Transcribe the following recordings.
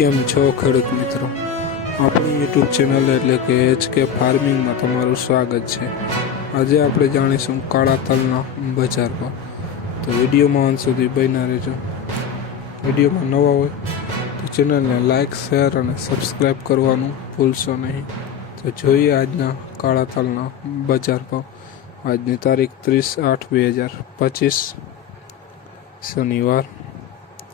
કેમ છો ખેડૂત મિત્રો? આપણી યુટ્યુબ ચેનલ એટલે કે એચ કે ફાર્મિંગમાં તમારું સ્વાગત છે. આજે આપણે જાણીશું કાળા તલના બજાર પર તો વિડીયોમાં અંત સુધી બન્યા રહેજો. વિડીયોમાં નવા હોય તો ચેનલને લાઇક શેર અને સબસ્ક્રાઈબ કરવાનું ભૂલશો નહીં. તો જોઈએ આજના કાળા તલના બજાર પર આજની તારીખ ત્રીસ આઠ બે હજાર પચીસ. શનિવાર.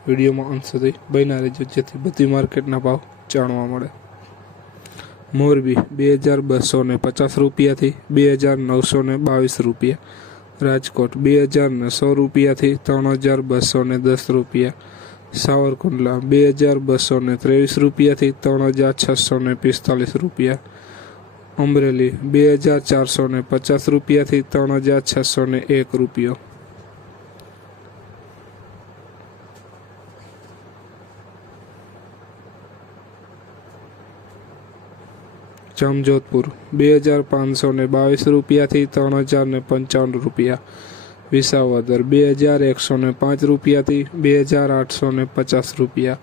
વિડીયોમાં અંત સુધી બન્યા રહેજો, જેથી બધી માર્કેટના ભાવ જાણવા મળે. મોરબી, બે હજાર બસો ને પચાસ રૂપિયાથી બે હજાર નવસો ને બાવીસ રૂપિયા. રાજકોટ, બે હજાર ને સો રૂપિયાથી ત્રણ હજાર બસો ને દસ રૂપિયા. સાવરકુંડલા, બે હજાર બસો ને ત્રેવીસ રૂપિયાથી ત્રણ હજાર છસો ને પિસ્તાલીસ રૂપિયા. અમરેલી, બે હજાર ચારસો ને પચાસ રૂપિયાથી ત્રણ હજાર છસો ને એક રૂપિયો. જામજોધપુર, બે હજાર પાંચસો ને બાવીસ રૂપિયાથી ત્રણ હજાર ને પંચાવન રૂપિયા. વિસાવદર, બે હજાર એકસો ને પાંચ રૂપિયાથી બે હજાર આઠસો ને પચાસ રૂપિયા.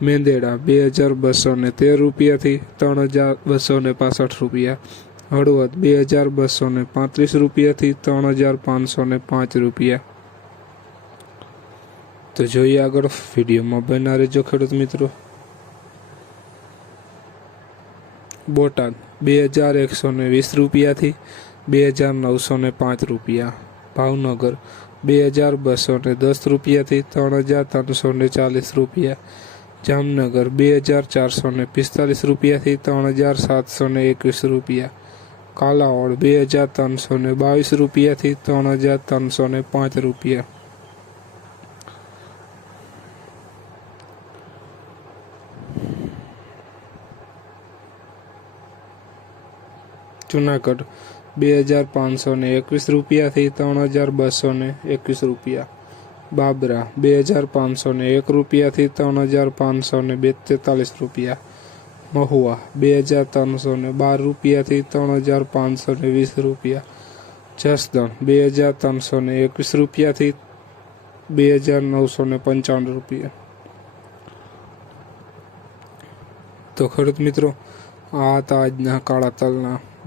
મેંદેડા, બે હજાર બસો ને તેર રૂપિયાથી ત્રણ હજાર બસો ને પાસઠ રૂપિયા. હળવદ, બે હજાર બસો ને પાંત્રીસ રૂપિયાથી ત્રણ હજાર પાંચસો ને પાંચ રૂપિયા. તો જોઈએ આગળ વિડીયોમાં બના જો ખેડૂત મિત્રો. બોટાદ, બે હજાર એકસો ને વીસ રૂપિયાથી બે હજાર નવસો ને પાંચ રૂપિયા. ભાવનગર, બે હજાર બસો ને દસ રૂપિયાથી ત્રણ હજાર ત્રણસો ને ચાલીસ રૂપિયા. જામનગર, બે હજાર ચારસો ને પિસ્તાલીસ રૂપિયાથી ત્રણ હજાર સાતસો ને એકવીસ રૂપિયા. કાલાવડ, બે હજાર ત્રણસો ને બાવીસ રૂપિયાથી ત્રણ હજાર ત્રણસો ને પાંચ રૂપિયા. જુનાગઢ, બે હજાર પાંચસો ને એકવીસ રૂપિયાથી ત્રણ હજાર બસો ને એકવીસ રૂપિયા. બાબરા, બે હજાર પાંચસો ને એક રૂપિયાથી ત્રણ હજાર પાંચસો ને બે તેતાલીસ રૂપિયા. મહુવા, બે હજાર ત્રણસો ને બાર રૂપિયાથી ત્રણ હજાર પાંચસો ને વીસ રૂપિયા. જસદણ, બે હજાર ત્રણસો ને એકવીસ રૂપિયાથી બે હજાર નવસો ને પંચાવન રૂપિયા. તો ખેડૂત મિત્રો, આ હતા આજના કાળા તલના